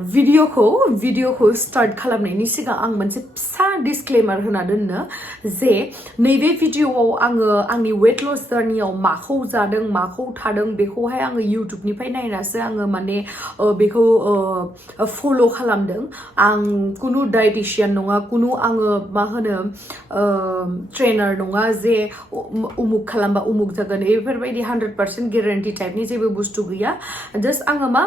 भिडिअखौ स्टार्ट खालामनायनि सिगां आं मोनसे फिसा डिसक्लेमार होना दोननो जे नैबे भिडिअआव आङो आंनि वेट लस जार्नियाव माखौ जादों माखौ थादों बेखौहाय आङो इउटुबनिफ्राय नायनासो आङो माने बेखौ फल' खालामदों आं कुनु डाइटिशियान नङा कुनु आङो मा होनो ट्रेनार नङा जे उमुक खालामबा उमुक जागोन बेफोरबायदि 100% गेरेन्टि टाइपनि जेबो बुस्थु गैया जास्ट आङो मा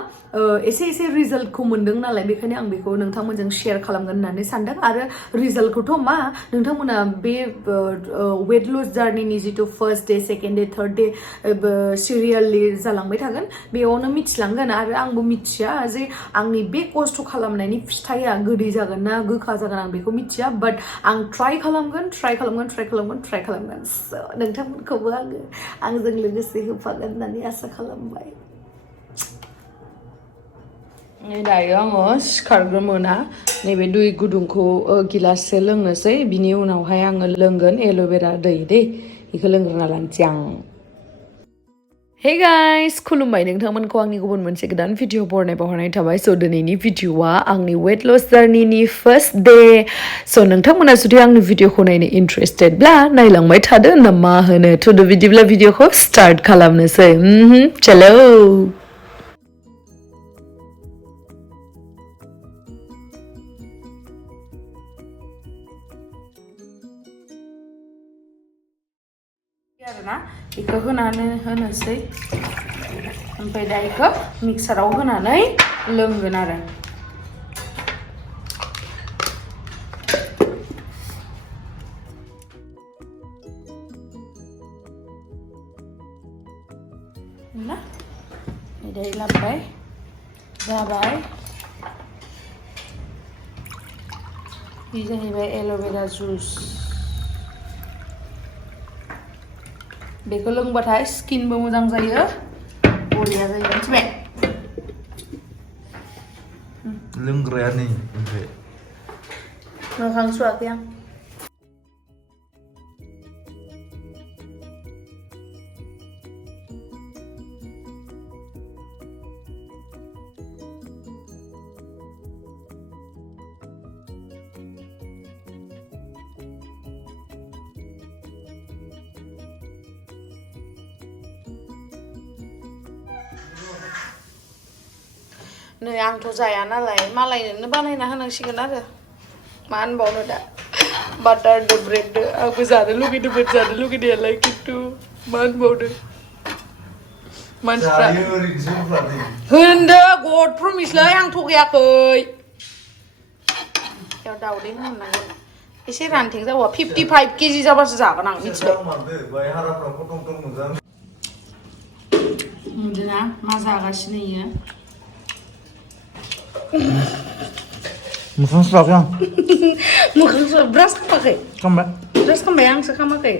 एसे रिजल्टखौ मोनदों नालाय बेखायनो आं बेखौ नोंथांमोनजों शेयार खालामगोन होननानै सानदों आरो रिजल्टखौथ' मा नोंथांमोना बे वेट लस जार्निनि जिथु first day second day third day सिरियालि जालांबाय थागोन बेयावनो मिथिलांगोन आरो आंबो मिथिया जे आंनि बे खस्थ' खालामनायनि फिथाइया गोदै जागोन ना गोखा जागोन आं बेखौ मिथिया बाट आं ट्राइ खालामगोन नोंथांमोनखौबो आंजों लोगोसे होफागोन होननानै आसा खालामबाय दायो आङो सिखारग्रोमोना नैबे दै गुदुंखौ गिलाससे लोंनोसै बिनि उनावहाय आङो लोंगोन एल'भेरा दै बेखौ लोंग्रोना लानोसै आं Hey guys, खुलुमबाय नोंथांमोनखौ आंनि गुबुन मोनसे गोदान भिडिअ बरनाय थाबाय स' दिनैनि भिडिअआ आंनि वेट लस जार्निनि फार्स्ट डे स' नोंथांमोना जुदि आंनि भिडिअखौ नायनो इन्ट्रेस्टेडब्ला नायलांबाय थादो ना मा होनो थ' बिदिब्ला भिडिअखौ स्टार्ट खालामनोसै चलो आरोना बेखौ होनोसै ओमफ्राय दा बेखौ मिक्साराव होनानै लोंगोन आरो ना दै लाबोबाय जाबाय बे जाहैबाय एल'भेरा जुस बेखौ लोंबाथाय स्किनबो मोजां जायो बरिया जायो मिथिबाय लोंग्राया नै ओमफ्राय मोखां सुवाखै आं नै आंथ' जाया नालाय मालायनोनो बानायना होनांसिगोन आरो मा होनबावनो दा बाटारदो ब्रेडदो आंबो जानो लुगैनायालाय खिन्थु मा होनबावनो मानसिफ्रा होनदो गड प्रमिसलै आं थगायाखै बेयाव दाउदै होनांगोन एसे रानथें जाबा 55 केजि जाबासो जागोन आं मिथिबाय नुदोंना मा जागासिनो इयो मोखां सुवाखै आं मोखां सुवा ब्रास खालामाखै खालामबाय ब्रास खालामबाय आंसो खालामाखै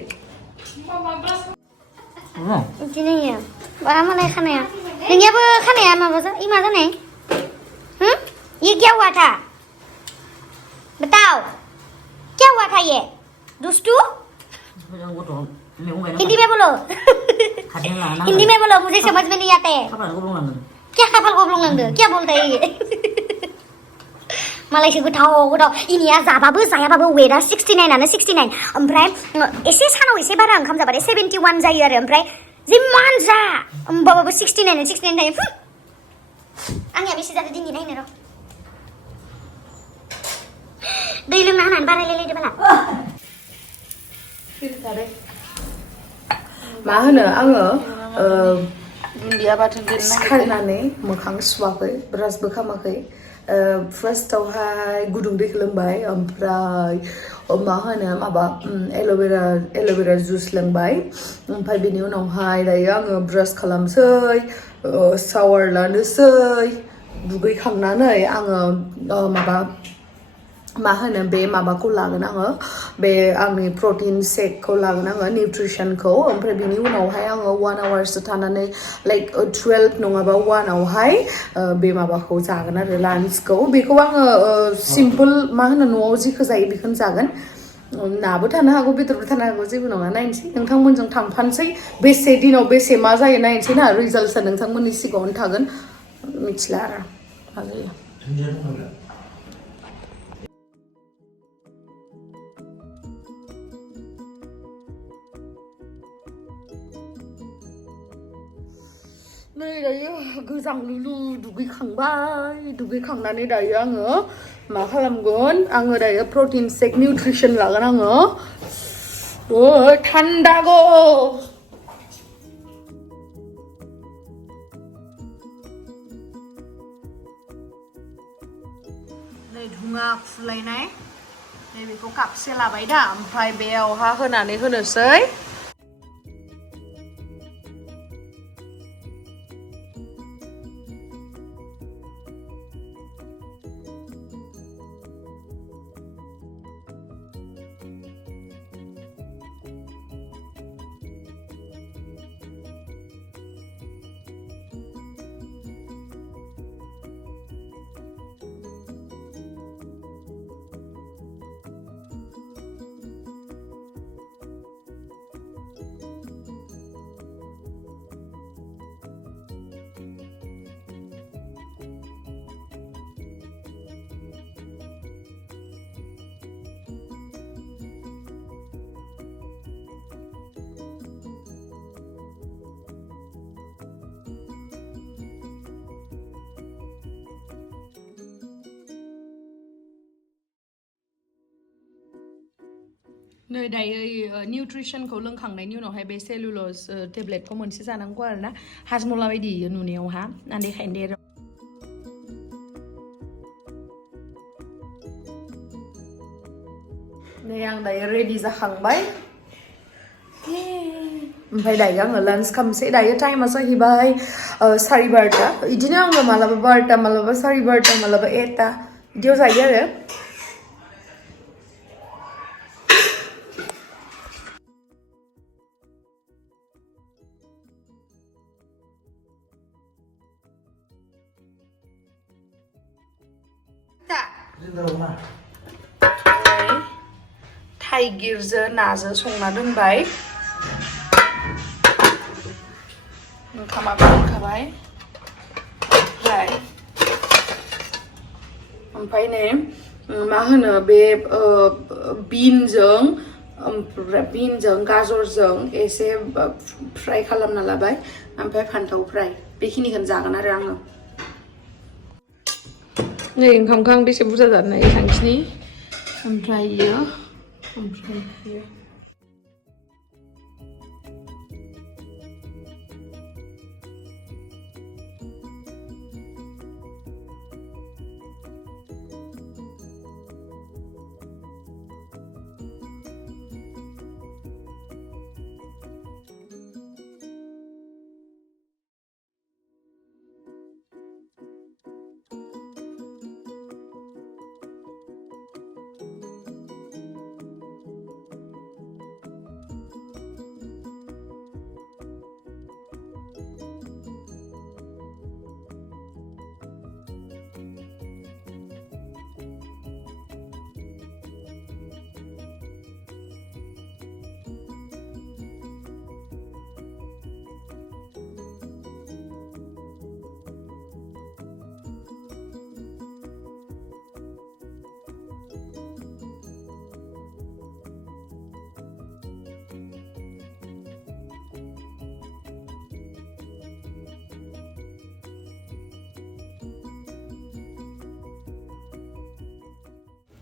बिदिनो बारा मालाय खानाया नोंनियाबो खानाया माबा मा जानाय ये क्या हुआ था बताओ क्या हुआ था ये दुष्टू हिंदी में बोलो हिंदी में बोलो मुझे समझ में नहीं आता है क्या खाफाल गब्लं नांदो क्या बोलता है ये मालायसो गोथाव इनिया जाबाबो जायाबाबो वेटआ 69 ओमफ्राय एसे सानाव एसे बारा ओंखाम जाबाथाय 71 जायो आरो ओमफ्राय जिमान जा होमबाबो 69 थायो आंनिया बेसे जादों दिनै नायनो र' दै लोंना होनानै बारायलायलायदो बाला मा होनो आङो दुन्दिया बाथोन सिखारनानै मोखां सुवाखै ब्रासबो खालामाखै फार्स्टआवहाय गुदुं दैखौ लोंबाय ओमफ्राय मा होनो माबा एल'भेरा जुस लोंबाय ओमफ्राय बेनि उनावहाय दायो आङो ब्रास खालामसै शावार लानोसै दुगैखांनानै आङो माबा मा होनो बे माबाखौ लागोन आङो बे आंनि प्रटिन शेकखौ लागोन आङो निउट्रिसनखौ ओमफ्राय बिनि उनावहाय आङो 1 आवारसो थानानै लाइक 12 नङाबा 1 आवहाय बे माबाखौ जागोन आरो लान्चखौ बेखौ आङो सिम्पल मा होनो न'आव जिखौ जायो बेखौनो जागोन नाबो थानो हागौ बेदरबो थानो हागौ जेबो नङा नायनोसै नोंथांमोनजों थांफानोसै बेसे दिनाव बेसे मा जायो नायनोसै ना रिजाल्टआ नोंथांमोननि सिगाङावनो थागोन मिथिला आरो मा जायो नै दायो गोजां लुलु दुगैखांनानै दायो आङो मा खालामगोन आङो दायो प्रटिन शेक निउट्रिसन लागोन आङो थान्दा गो नै धुङा खुलायनाय नै बेखौ कापसे लाबाय दा ओमफ्राय बेयावहा होनानै होनोसै नै दायो निउट्रिसनखौ लोंखांनायनि उनावहाय बे सेलुल'ज टेब्लेटखौ मोनसे जानांगौ आरो ना हाजमला बायदि नुनायावहा आन्देखायनो नै आं दायो रेडि जाखांबाय ओमफ्राय दायो आङो लान्च खालामसै दायो टाइमा जाहैबाय 12:30 बिदिनो आङो मालाबा 12टा मालाबा 12:30 मालाबा 1टा बिदियाव जायो आरो थाइगिरजों नाजों संना दोनबाय ओंखामाबो दोनखाबाय ओमफ्राय नै मा होनो बे बिनजों गाजरजों एसे फ्राय खालामना लाबाय ओमफ्राय फान्थाव फ्राय बेखिनिखौनो जागोन आरो आङो नै ओंखामखौ आं बेसे बुरजा जानो हायो सानखिनि ओमफ्रायो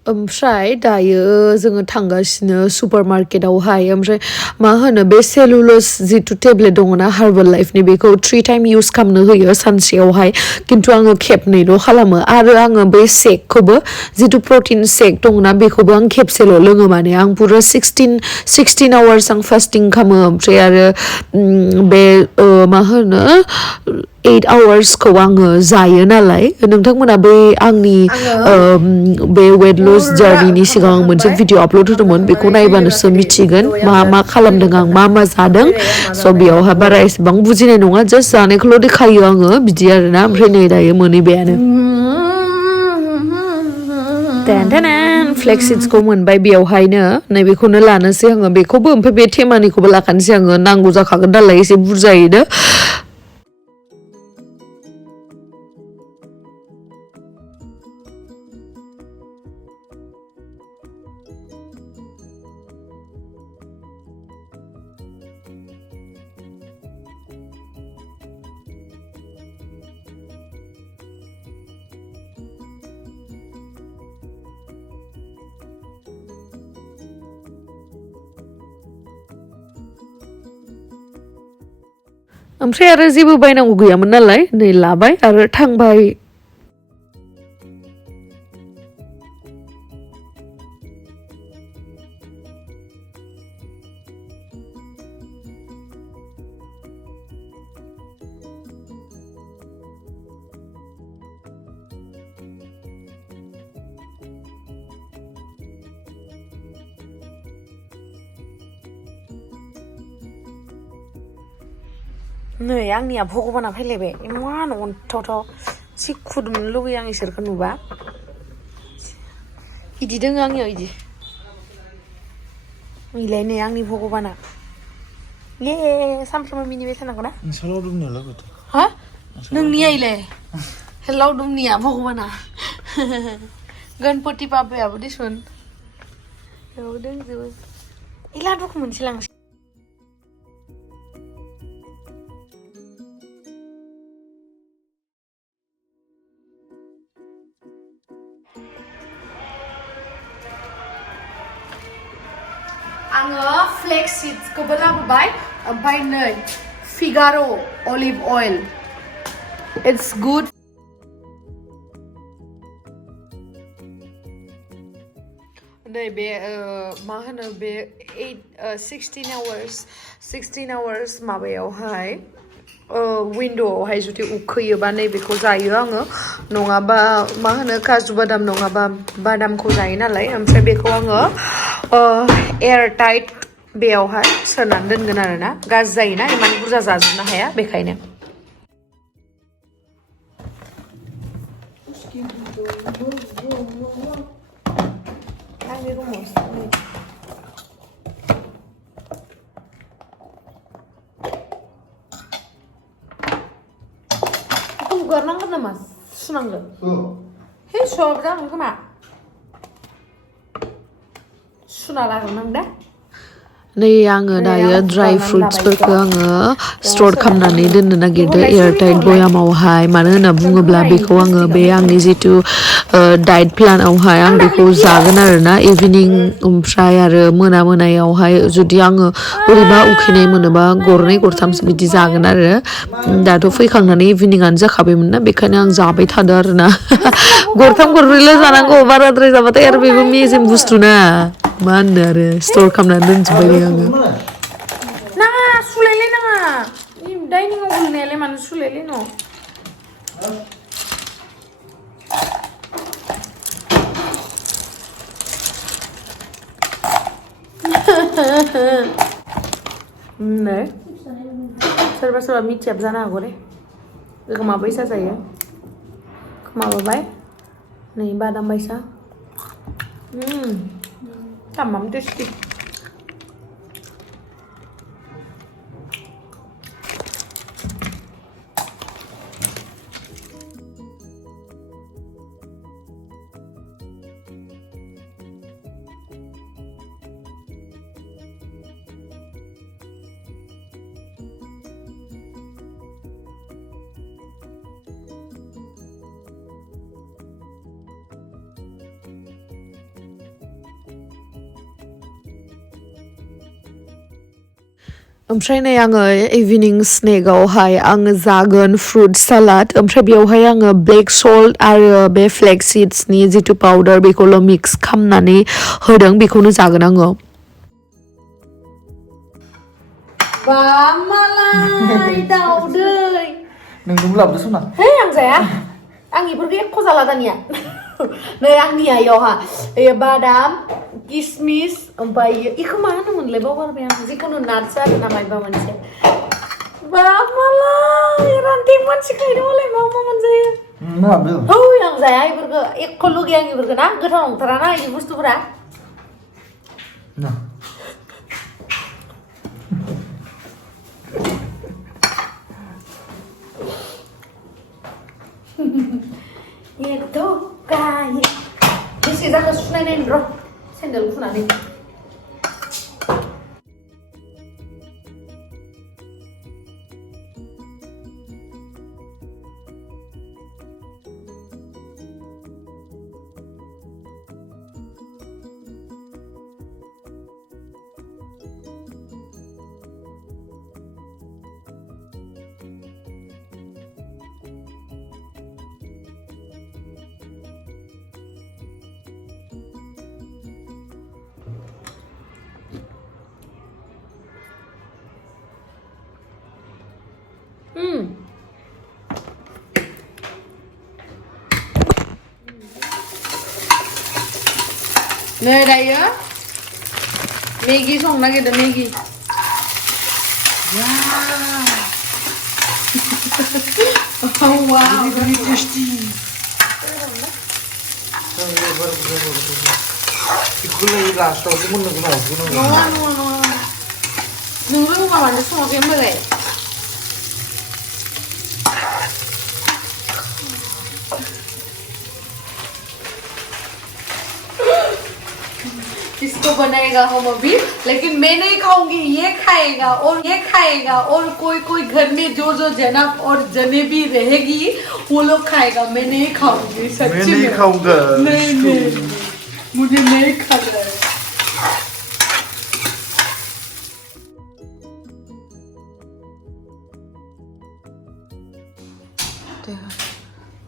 ओमफ्राय दायो जोङो थांगासिनो सुपारमार्केटआवहाय ओमफ्राय मा होनो बे सेलुलस जितु टेब्लेट दङना हार्बल लाइफनि बेखौ 3 टाइम इउज खालामनो होयो सानसेयावहाय खिन्थु आङो खेबनैल' खालामो आरो आङो बै शेकखौबो जितु प्रटिन शेक दङना बेखौबो आं खेबसेल' लोङो माने आं पुरा 16 आवार्स आं फास्टिं खालामो ओमफ्राय आरो बे मा होनो 8 आवार्सखौ आङो जायो नालाय नोंथांमोना बै आंनि बे वेट लस जार्निनि सिगां आं मोनसे भिडिअ आपल'ड होदोंमोन बेखौ नायबानोसो मिथिगोन मा खालामदों आं मा जादों स' बेयावहा बारा एसेबां बुजिनाय नङा जास्ट जानायखौल' देखायो आङो बिदि आरोना ओमफ्राय नै दायो मोनहैबायानो फ्लेक्सिड्सखौ मोनबाय बेयावहायनो नैबेखौनो लानोसै आङो बेखौबो ओमफ्राय बे थेमानिखौबो लाखानोसै आङो नांगौ जाखागोन नालाय एसे ओमफ्राय आरो जेबो बायनांगौ गैयामोन नालाय नै लाबाय आरो थांबाय नै आंनिया भगबाना फैलायबाय इमान अनथावथाव जि खुदुमनो लुगैयो आं इसोरखौ नुबा इदि दोङो आंनियाव इदि इलाय नै आंनि भगबाना ये सानफ्रोमबो मिनिबाय थानांगौ ना नोंसालाव दंनायालाय बोथो हा नोंनिया इलाय लावदुमनिया भगबाना गणपति बाबायाबो दिसुन बेयाव दंजोबो इ लादुखौ मोनसे लांसै आङो फ्लेक्स सीड्सखौबो लाबोबाय ओमफ्राय नै figure' olive oil it's good नै बे मा होनो बे 16 आवार्स माबायावहाय विन्ड'आवहाय जुदि उखैयोबा नैबेखौ जायो आङो नङाबा मा होनो काजु बादाम नङाबा बादामखौ जायो नालाय ओमफ्राय बेखौ आङो एयार टाइट बेयावहाय सोनानै दोनगोन आरोना गाज्रि जायोना इमान बुरजा जाजोबनो हाया बेखायनो हुगारनांगोन नामा सुनांगोन हे सुवाबो जागोन खोमा सुना लाग्रोनां दे नै आङो दायो ड्राई फ्रुट्सफोरखौ आङो स्ट'र खालामनानै दोननो नागिरदों एयारटाइट बयामावहाय मानो होनना बुङोब्ला बेखौ आङो बे आंनि जितु डाइट प्लानावहाय आं बेखौ जागोन आरोना इभिनिं ओमफ्राय आरो मोनायावहाय जुदि आङो बोरैबा उखैनाय मोनोबा गरनै गरथामसो बिदि जागोन आरो दाथ' फैखांनानै इभिनिंआनो जाखाबायमोन ना बेखायनो आं जाबाय थादों आरोना गरथाम गरब्रैल' जानांगौ बाराद्राय जाबाथाय आरो बेबो मेजेम बुस्थु ना मा होननो आरो स्ट'र खालामनानै दोनजोब्बाय आङो नाङा सुलायलाय नाङा डाइनिंआव गोलैनायालाय मानो सुलायलाय न' नै सोरबा सोरबा मिथियाबो जानो हागौ दे बेखौ माबायसा जायो माबाबाय नै बादाम बायसा तामाम टेस्टि ओमफ्राय नै आङो इभिनिं स्नेकआवहाय आङो जागोन फ्रुट सालाद ओमफ्राय बेयावहाय आङो ब्लेक सल्ट आरो बे फ्लेक्स सीड्सनि जितु पाउडार बेखौल' मिक्स खालामनानै होदों बेखौनो जागोन आङो बा मालाय दाउदै नोंनोबो लाबोदो सना है आं जाया आं इफोरखौ एख' जाला दानिया नै आंनि आइयावहा बादाम किसमिस ओमफ्राय इखौ मा होनोमोनलाय बावगारबाय आं जिखुनु नाट्स आरो ना मायबा मोनसे बा मालाय रानथें मानसिखायनो मालाय मा मा मोनजायो हौ आं जाया इफोरखौ एख' लुगैया आं इफोरखौ ना गोथाव नंथाराना इदि बुस्थुफोरा एकदम गाय बेसे जाखो सुनायनायनि र' सेन्देल फुनानै नै दायो मेगि संनो नागिरदों मेगि वाव very tasty 이걸로 라스트하고 먹는 건 없구나 नङा नों रोङोबा मानो सङाखै होनबालाय इसको बनाएगा हम अभी लेकिन मैं नहीं खाऊंगी ये खाएगा और कोई घर में जो जनाब और जनेबी रहेगी वो लोग खाएगा मैं नहीं खाऊंगी सच्ची मैं नहीं खाऊंगा नहीं मुझे नहीं खाना है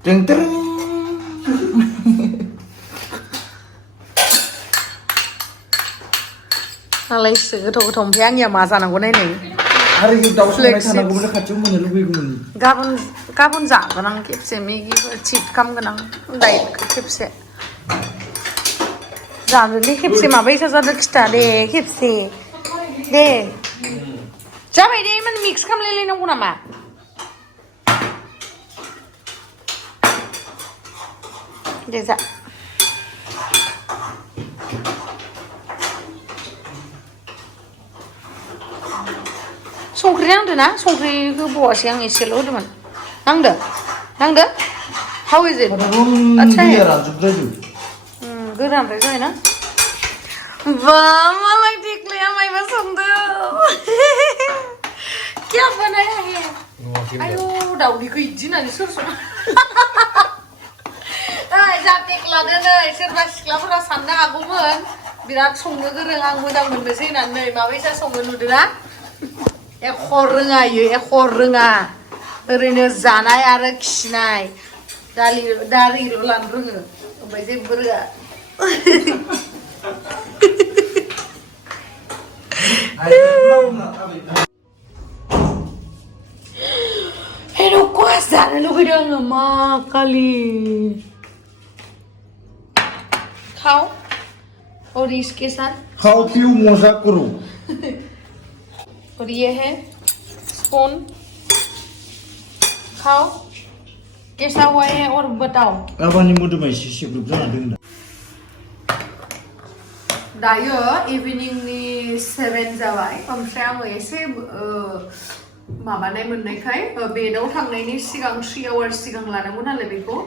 땡땡 आलायसो गोथाव ओमफ्राय आंनिया मा जानांगौ नायनाय आरो इयो दाउ संनाय थानांगौमोन खाथियाव मोननो लुबैगौमोन गाबोन जागोन आं खेबसे मेगिफोर चिट खालामगोन आं डाइटखौ खेबसे जानो दे खेबसे माबायसा जादों खिथा दे खेबसे दे जाबाय दे माने मिक्स खालामलायलायनांगौ नामा दे जा संख्रि नांदो ना संख्रि होबावासै आं एसेल' होदोंमोन नांदो हाउ इज इट आच्छा गोरानद्राय जाबाय ना बा मालाय देखलाया मायबा संदो क्या बनाया है आयौ दाउदैखौ इदि होननानै सोर जा देखलादो नै सोरबा सिख्लाफोरा साननो हागौमोन बिराद संनो गोरों आं मोजां मोननोसै होननानै माबायसा संनो नुदोंना एख' रोङा इयो एख' रोङा ओरैनो जानाय आरो खिनाय दारिल' लानो रोङो ओमफ्राय जेबो रोङा हेर'खौ जानो लुगैदों आङो मा खालि खाव और इसके साथ खाओ पियो मजा करो और ये है स्पून खाओ कैसा हुआ है और बताओ गाबानि मोदोमा एसे सेबग्रोब जाना दं दायो इभिनिंनि 7 जाबाय ओमफ्राय आङो एसे माबानाय मोननायखाय बेदाव थांनायनि सिगां 3 आवार्स सिगां लानांगौ नालाय बेखौ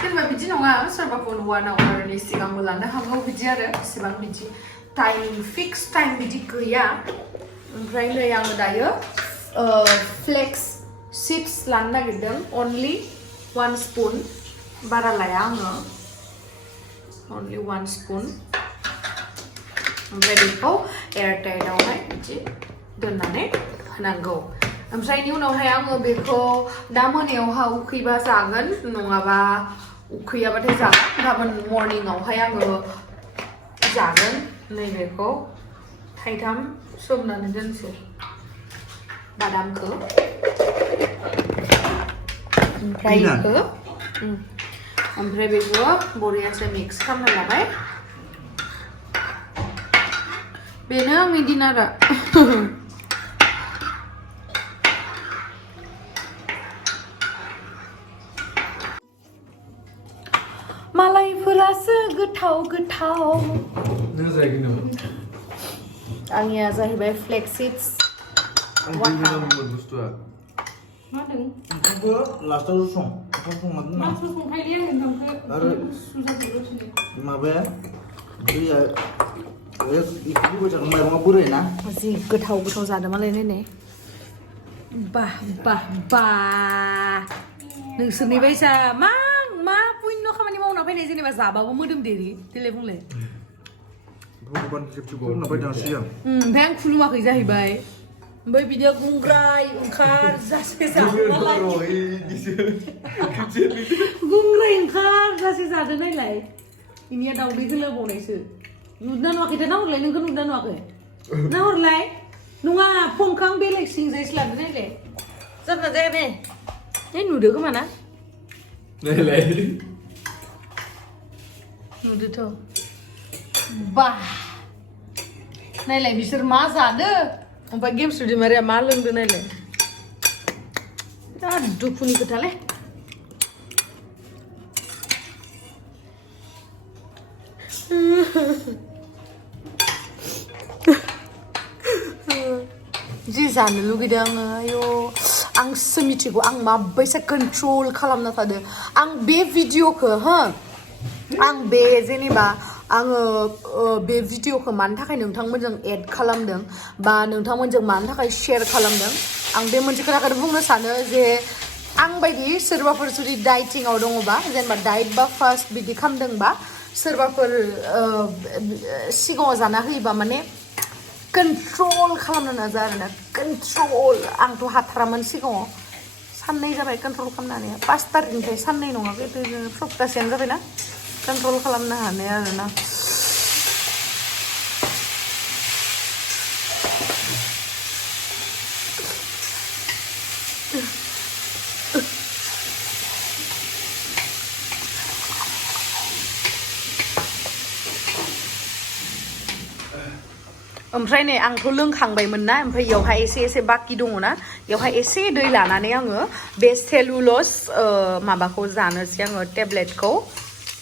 सोरबा बिदि नङा सोरबाखौ 1 आवारनि सिगांबो लानो हागौ बिदि आरो इसेबां बिदि टाइम फिक्स टाइम बिदि गैया ओमफ्राय नै आङो दायो फ्लेक्स चिप्स लानो नागिरदों अनलि 1 स्पुन बारा लाया आङो अनलि 1 स्पुन ओमफ्राय बेखौ एयारटाइटआवहाय बिदि दोननानै होनांगौ ओमफ्राय बेनि उनावहाय आङो बेखौ दा मोनायावहा उखैबा जागोन नङाबा उखैयाबाथाय जागोन गाबोन मर्निंआवहाय आङो जागोन नैबेखौ थाइथाम सोमनानै दोनसै बादामखौ ओमफ्राय बेखौ बरियासो मिक्स खालामना लाबाय बेनो आंनि डिनारा मालायफोरासो गोथाव आंनिया जाहैबाय फ्लेक्स सीड्स ओंखामखौ लास्टाव संना आरो माबाया दैया माइरङा बोराय ना जि गोथाव जादों मालाय नायनाय बा नोंसोरनि बायसा मा पुण्य खामानि मावना फैनाय जेनेबा जाबाबो मोदोम देरि देलाय बुंलाय ओमफ्राय आं खुलुमाखै जाहैबाय ओमफ्राय बिदिया गुंग्राय ओंखारजासे जादों नायलाय इनिया दाउदै होलाबावनायसो नुदोंना नुवाखै नाहरलाय नोंखौ नुदोंना नुवाखै नाहरलाय नङा फंखा आं बेलेग सिंजायसो लादों नायलाय जादोंना जाया बे नुदो खोमा ना नुदोथ' बा नायलाय बिसोर मा जादो ओमफ्राय गेमस्रि दैमारिया मा लोंदो नायलाय बिराद दुखुनि खोथालै जि जानो लुगैदों आङो आयौ आंसो मिथिगौ आं माबायसा कन्ट्रल खालामना थादो आं बे भिडिअखौ हो आं बे जेनेबा आङो बे भिडिअखौ मानि थाखाय नोंथांमोनजों एड खालामदों बा नोंथांमोनजों मानि थाखाय शेयार खालामदों आं बे मोनसे खोथाखौनो बुंनो सानो जे आं बायदि सोरबाफोर जुदि डाइटिंआव दङबा जेनेबा डाइट बा फास्ट बिदि खालामदोंबा सोरबाफोर सिगाङाव जाना होयोबा माने कन्ट्रल खालामनो नाजा आरोना कन्ट्रल आंथ' हाथारामोन सिगाङाव साननै जाबाय कन्ट्रल खालामनो हानाया 5 तारिखनिफ्राय साननै नङा सप्तासेयानो जाबायना कन्ट्रल खालामनो हानाया आरोना ओमफ्राय नै आंथ' लोंखांबायमोन ना ओमफ्राय इयावहाय एसे बाखि दङ ना इयावहाय एसे दै लानानै आङो बे सेलुलस माबाखौ जानोसै आङो टेब्लेटखौ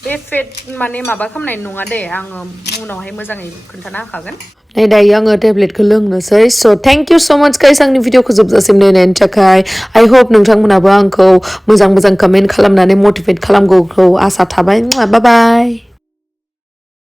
बे फेट माने माबा खालामनाय नङा दे आङो उनावहाय मोजाङै खोन्थाना होखागोन नै दायो आङो टेब्लेटखौ लोंनोसै स' थेंक इउ स' माच गाइस आंनि भिडिअखौ जोबजासिम नायनायनि थाखाय आइ होप नोंथांमोनाबो आंखौ मोजां कमेन्ट खालामनानै मटिभेट खालामगौखौ आसा थाबाय बाय बाय